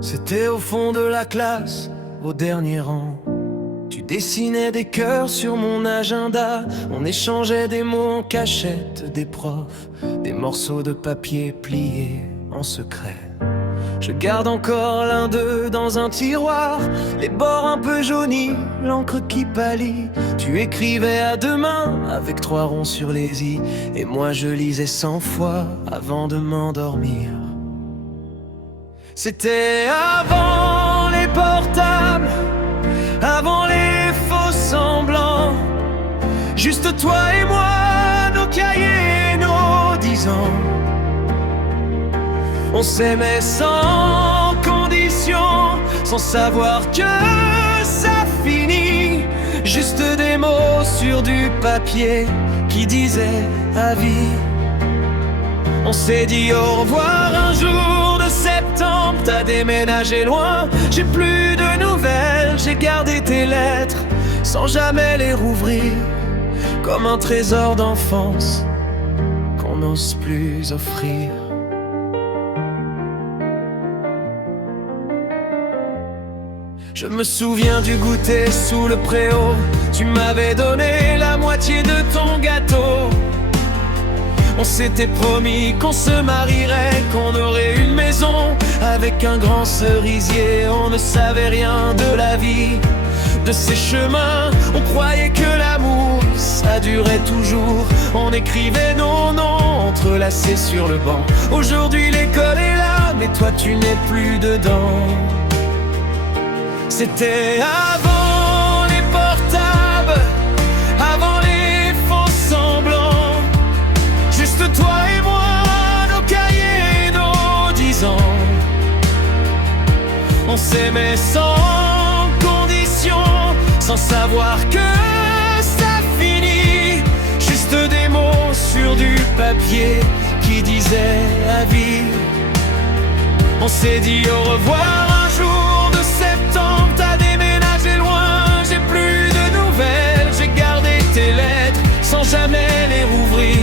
C'était au fond de la classe, au dernier rang. Tu dessinais des cœurs sur mon agenda. On échangeait des mots en cachette des profs, des morceaux de papier pliés en secret. Je garde encore l'un d'eux dans un tiroir, les bords un peu jaunis, l'encre qui pâlit. Tu écrivais à deux mains avec 3 ronds sur les i, et moi je lisais 100 fois avant de m'endormir. C'était avant les portables, avant les faux semblants. Juste toi et moi, nos cahiers, nos 10 ans. On s'aimait sans condition, sans savoir que ça finit. Juste des mots sur du papier qui disaient à vie. On s'est dit au revoir un jour de septembre. T'as déménagé loin, j'ai plus de nouvelles. J'ai gardé tes lettres sans jamais les rouvrir, comme un trésor d'enfance qu'on n'ose plus offrir. Je me souviens du goûter sous le préau. Tu m'avais donné la moitié de ton gâteau. On s'était promis qu'on se marierait, qu'on aurait une maison avec un grand cerisier. On ne savait rien de la vie, de ces chemins. On croyait que l'amour, ça durait toujours. On écrivait nos noms entrelacés sur le banc. Aujourd'hui l'école est là, mais toi tu n'es plus dedans. C'était avant les portables, avant les faux semblants. Juste toi et moi, nos cahiers, nos 10 ans. On s'aimait sans condition, sans savoir que ça finit. Juste des mots sur du papier qui disaient à vie. On s'est dit au revoir un jour de septembre. T'as déménagé loin, j'ai plus de nouvelles. J'ai gardé tes lettres sans jamais les rouvrir,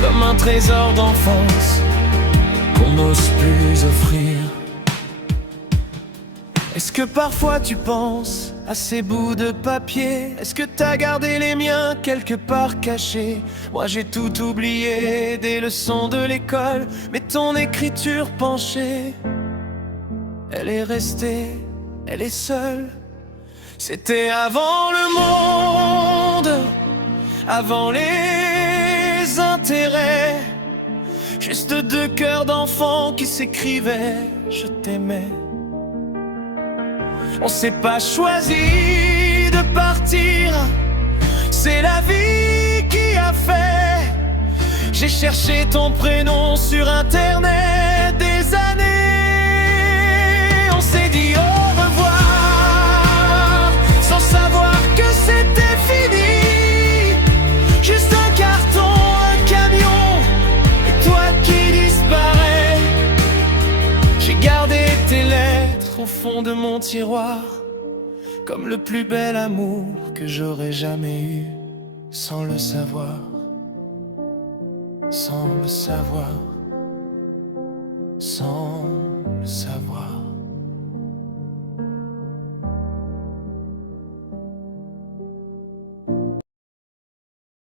comme un trésor d'enfance qu'on n'ose plus offrir. Est-ce que parfois tu penses à ces bouts de papier? Est-ce que t'as gardé les miens quelque part cachés? Moi j'ai tout oublié, des leçons de l'école, mais ton écriture penchée, elle est restée, elle est seule. C'était avant le monde, avant les intérêts. Juste 2 cœurs d'enfants qui s'écrivaient je t'aimais. On s'est pas choisi de partir, c'est la vie qui a fait. J'ai cherché ton prénom sur internet des années. On s'est dit au revoir sans savoir que c'était fini. Juste un carton, un camion, et toi qui disparais. J'ai gardé tes lettres au fond de mon tiroir, comme le plus bel amour que j'aurais jamais eu, sans le savoir, sans le savoir, sans le savoir.